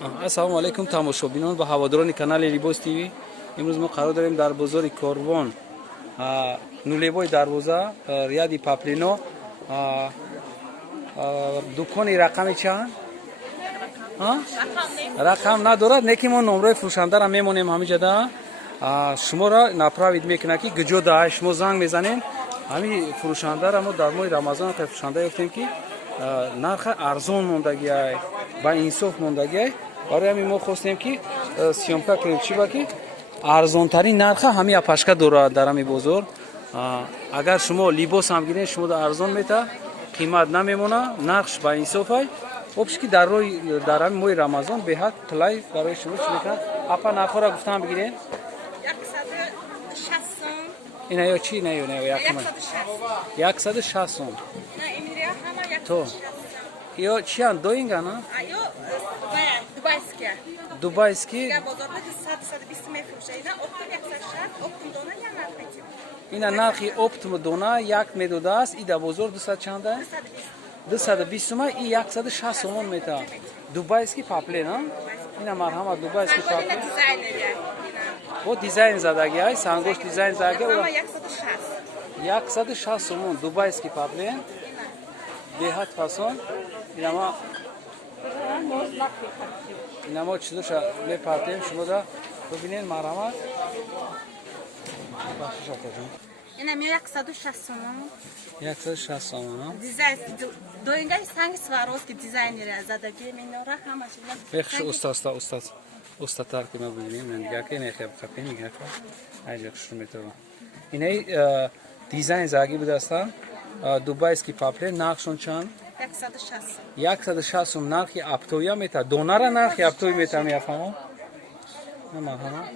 ассалому алайкум тамошобинон ва ҳаводорони канали Либос ТВ. имрӯз мо қарор дорем дар бозори Корвон нулевой дарвоза рияди Паплино дукони рақами чанд рақам надорад, неки мо номрои фурӯшандаро мемонем ҳамиҷада. шуморо направид мекунад ки гуҷода шумо занг мезанем. ҳами фурӯшандаро мо дар моҳи рамазон фурӯшанда ёфтем ки нарха арзон мондагиай, ба инсоф мондагиай. барои ҳамин мо хостем ки сёмка кунем чи ба ки арзонтарин нарха ҳами апашка дорад дар ҳами бозор. агар шумо либос ҳам гиред, шумо арзон мета, қимат намемона, нархш ба инсофай. обш ки дар ҳами моҳи рамазон беҳад қулай барои шумо чӣ мекунад. апа нархҳоро гуфтам бигиред. 160 сом. ина ё чи ина ё 160 сом. то ё чиан доингана Ё дубайские. дубайский Я бозорда 100-120 мефрӯшад. Ина оптом 160, оптом дона я нархи. ина нархи оптум дона як медодааст. и дар бозор 200 чанда 220 сума. и 160 сомон мета. дубайский паплен ина марҳамат дубайский паплен бо дизайн задагиай, сангош дизайн задагиай. 160 сомон дубайский паплен беҳад фасон. ина мо чизоша мепартем, шумо да бибинед. марҳамат. Ина 160 сом. 160 сомон. Дизайн доинга санги сваровски дизайнери задаги минора ҳамашина. бехш устатар ки ма бибинем. мен яке нехеб қапин яке айҷа шумо метава. инаи дизайн заги будастан дубайский паплен нархшон чанд 160 сом. нархи аптоя мета. донара нархи аптои мета меафамо. марҳамат.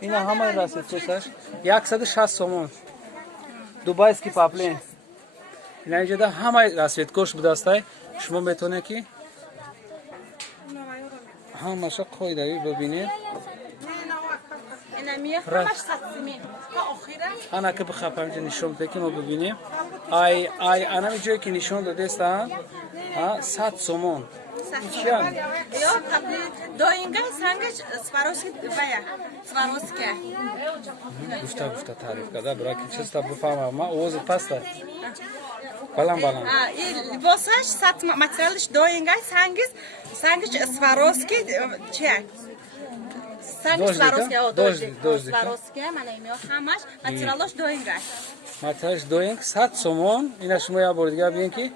ина ҳамаи расидкосаш 160 сомон дубайский паплен. ина инҷода ҳамаи расидкош будастай. шумо метавонед ки ҳамаша қоидави бибинед. Ина мия ҳамаш сатсими. Ва охира ана ки бихапам инҷа нишон буда ки мо бибинем. ай анами ҷое ки нишон додестан 100 сомон. Ё паплен доинга санги сваровски бая. Сваровски. гуфта таъриф када бира ки чиста бифаҳмам. ман овози паста баланд. И либосаш сат материалиш доинга сангиш сваровски чия? Сангиш сваровски, сваровски, мана имё ҳамаш материалош доинга. материалш доинг 100 сомон. ина шумо як бор дигар бигем ки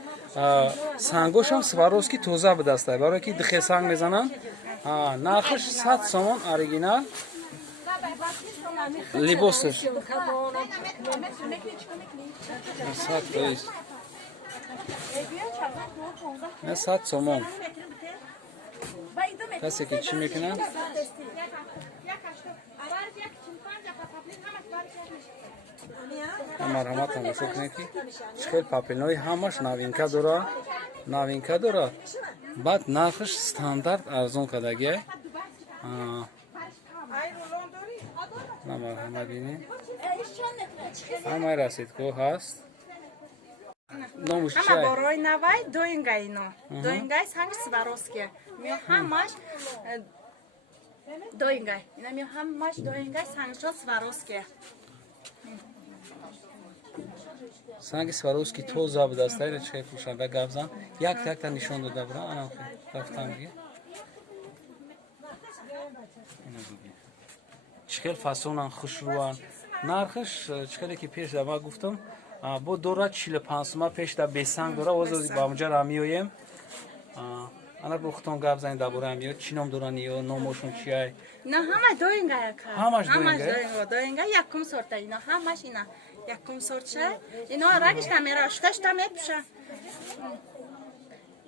сангошам сваровски тоза будастай. барое ки дихе санг мезанам. нархаш 100 сомон оригинал. либосаш 100 сомон. касе ки чӣ мекунад марҳамат тамошо кунед ки чӣ хел паплинои ҳамаш навинка дорад. баъд нархаш стандарт арзон кардагиай. марҳамат бинед. ҳамаи расидҳо ҳаст. номуш Ҳама борои навай доинга ино. Доингай санги сваровски. Миё ҳамаш доингай. Ина миё ҳамаш доингай сангшо сваровски. санги сваровски тоза будастай. чӣ хел фурӯшанда гап зан. якта нишон дода бира. ана рафтам ки чӣ хел фасонан хушрӯан. нархаш чӣ хеле ки пеш да ман гуфтам бо дорад 45 сума пеш да бесанг дора. воз ба онҷа рамиёем. ана бо хутон гап занед дар бораи ҳамиё чӣ ном доранд ё номошон чиай. Ина ҳама доинга яка. ҳамаш доинга якум сорта. Ина ҳамаш ина якум сортша. Ино рагишта мера шташта мепуша.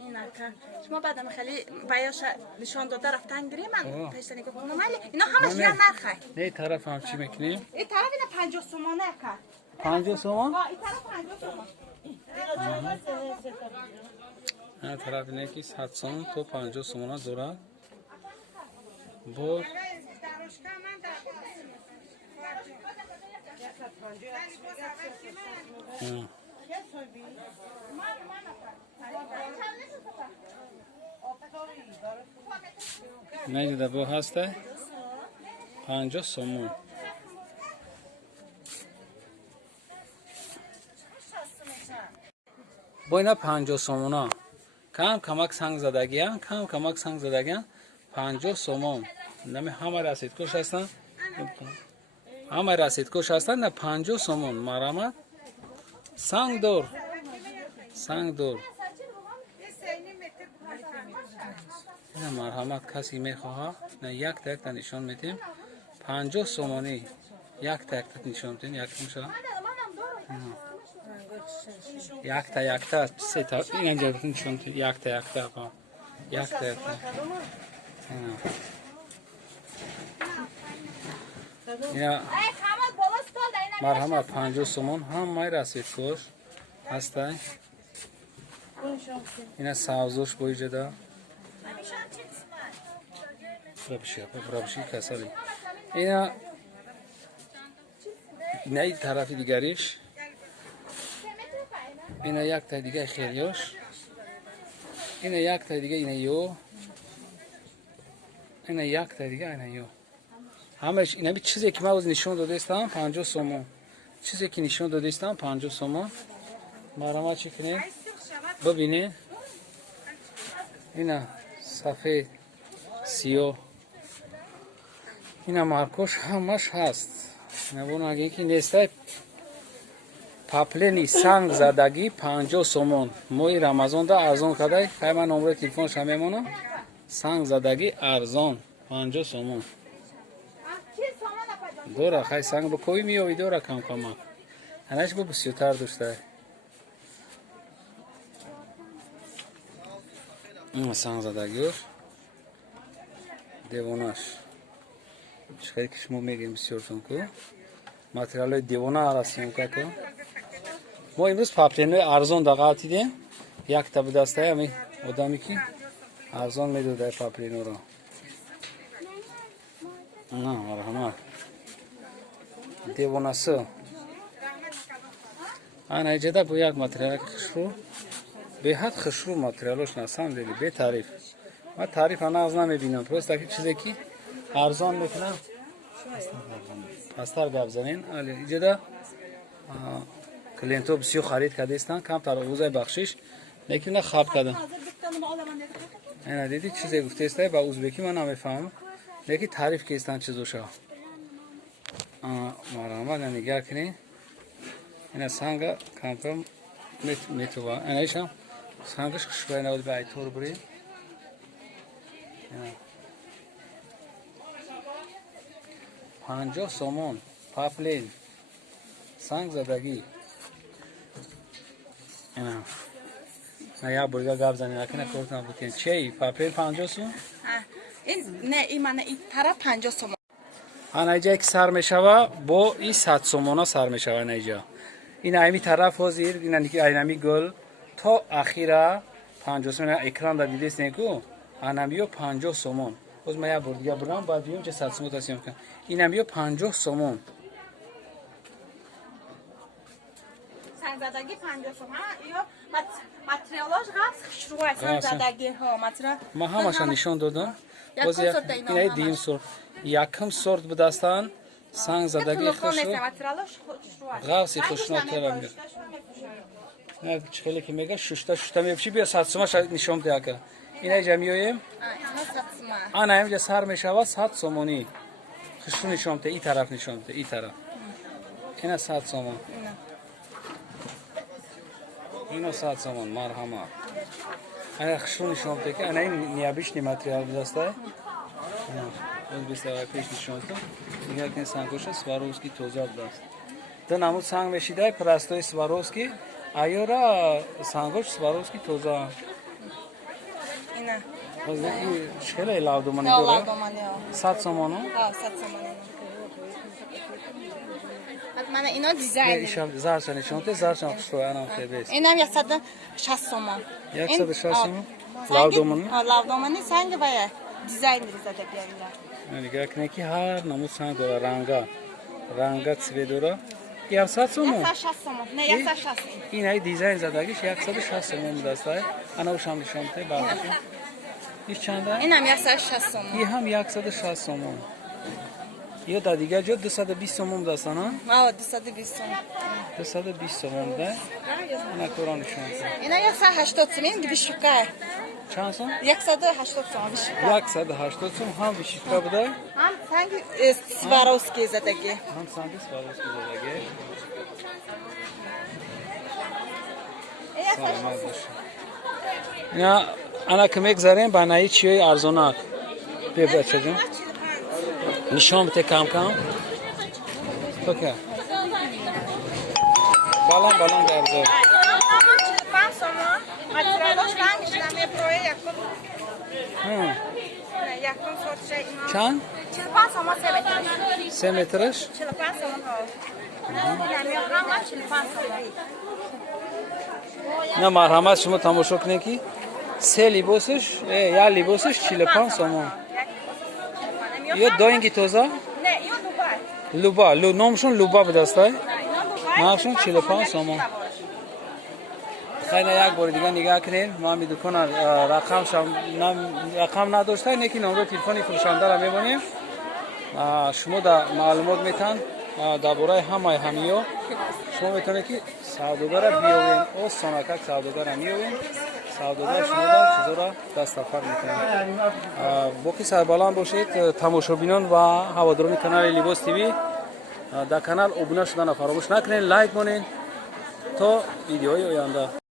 Инака. Шумо баъдам хеле баяша нишон дода рафтан гирем. ман пешта нигоҳ кунам. али ино ҳамаш я нархай. не тараф ҳам чӣ мекунем. И тараф ина 50 сомона яка. 50 сомон. И тараф 50 сомон. ана тараф ина ки 100 сомон то 50 сомона дорад. бо Necda bu hasta 50 somon. Boyna 50 somona. Kam kamak sang zadagiyan, kam kamak sang zadagiyan 50 somon. Nami hamma rasitkush hastan. Hamma rasitkush hastan na 50 somon. Maramat sang dor. Sang dor. نه مرحمت کسی میخواه نه یک تا نشان میدیم 50 سومانی یک تا نشان میدیم یک میشه یک تا سه تا اینجا نشان میدیم یک تا با یک تا یا مرحمت 50 سومون هم مای رسید کش هسته اینا سازوش بویجده برابشی کسالی اینا این طرف دیگریش اینا یک تا دیگه خیلیوش اینا یک تا دیگه اینا یو اینا یک تا دیگه اینا یو همش اینا bir چیزی که من نشون داده استم 50 سومون چیزی که نشون داده استم 50 سومون مرحمت چکنید ببینید اینا سفید سیاه اینا مارکوش همش هست نبون اگه یکی نیسته پاپلینی سنگ زدگی 50 سومون موی رمضان دا ارزان کده خیلی من نمره تلفنش هم میمونه سنگ زدگی ارزان 50 سومون دوره خیلی سنگ با کوی میوی دوره کم کم هنش با بسیوتر داشته این سنگ زدگیش دیوانش چخیلی که شما میگیم بسیارتون که ماتریال های دیوانه عرصیم که ما امروز پاپلین های ارزان دقیق دیدیم یک تا به دسته همی آدمی که ارزان میدوده پاپلین رو نه مرحمت دیوانه سه آن ایجاده با یک ماتریال خشرو به حد خشرو ماتریالوش نسان دیدی به تعریف من تعریف انا از نمیبینم پس که چیزی که ارزان میکنم پستر گپ زنین علی ایجاده کلینتو بسیار خرید کرده استن کم تراوزای بخشش لیکن خواب کردن اینا دیدی چیزی گفته است با ازبکی من نمیفهمم لیکن تعریف که استن چیزوشا مرحمت نگاه کنین اینا سنگ کم کم میتوا اینایشم سنگش خشبای نود به ایتور بریم 50 سومون پاپلین سنگ زدگی اینا نه یا برگا گاب زنی نکنه کورتون بودین چی پاپلین 50 سوم این نه این من این طرف 50 سومون اینجا که سر میشوه با این 100 سومونا سر میشوه اینجا این ایمی طرف حاضر اینا که اینمی گل تا اخیرا 50 سومون اکران دا دیدیست نیکو اینمیو 50 سومون از ما یا بردیا برام بعد بیام چه 100 سومون تاسیم کنم اینمیو 50 سومون سنگ زدگی 50 سومون یا ماتریالاش غاز شروع سنگ زدگی ها ماتریال ما همش نشون دادم باز اینای دیم سورت یکم سورت به دستان سنگ زدگی خوشو غاز خوشناکتر میاد نه چخیلی که میگه ششتا میبشی بیا 100 سومش نشون بده اینای جمعیه آنا اینجا سر میشود 100 سومونی خشو نشون بده این طرف نشون بده این طرف اینا 100 سومون اینا 100 سومون مرحمت انا خشو نشون بده که انا این نیابیش ماتریال بدسته اون بیشتر پیش نشون بده دیگه که سانگوش سواروسکی توزار داشت ده نمود سانگ میشیده پرستوی سواروسکی ایورا سانگوش سواروسکی توزار اینا این خیلی لاودمانی داره 100 سومونو 100 سومون من اینا دیزاین ایشم زارشان نشونته زارشان خوشو انم خیلی اینم 160 سومون 160 سومون لاودمانی لاودمانی سنگ باید دیزاین زده بیاریم نگاه کنی که هر نمود سنگ داره رنگا چوی داره این 100 سومون 160 سومون نه 160 این های دیزاین زدگیش 160 سومون دسته انا وشام نشونته باقیش این چنده؟ اینم 160 سوم. این هم 160 سومون. یا در دیگه جا 220 سومون دستن ها؟ آه 220 سوم. 220 سومون ده؟ اینا قرآنشون. اینا 180 سوم. این بیشتره. چند سوم؟ 180 سوم بیشتر. 180 سوم هم بیشتر بوده؟ هم سنگ سواروسکی زدگی. هم سنگ سواروسکی زدگی. سلامت باشه. اینا انا که میگذاریم بنایی چیه ارزونک. بیا بچه جون. نشان بده کم کم. اوکی. بالان درزار. چند؟ 45 سوم 3 مترش؟ 45 سوم نه مرحمت شما تماشا کنید که 3 لباسش یا لباسش 45 سوم. یا دو اینگی توزا؟ نه یو دوبار. لوبا نامشون لوبا به دسته؟ نامشون 45 سوم. خیلی یک بار دیگه نگاه کنین. ما می دکان رقم نداشته اینه که نمره تلفن فروشنده را میبونیم. شما در معلومات میتن درباره همه همیا شما میتونید که سوداگر بیاوین او ساناکک سوداگر میاوین سوداگر شما در چیزا را دستافر میکنید. با که سربلند باشید تماشابینان و هواداران کانال لباس تیوی در کانال ابونه شدن فراموش نکنین. لایک کنین تا ویدیوهای آینده.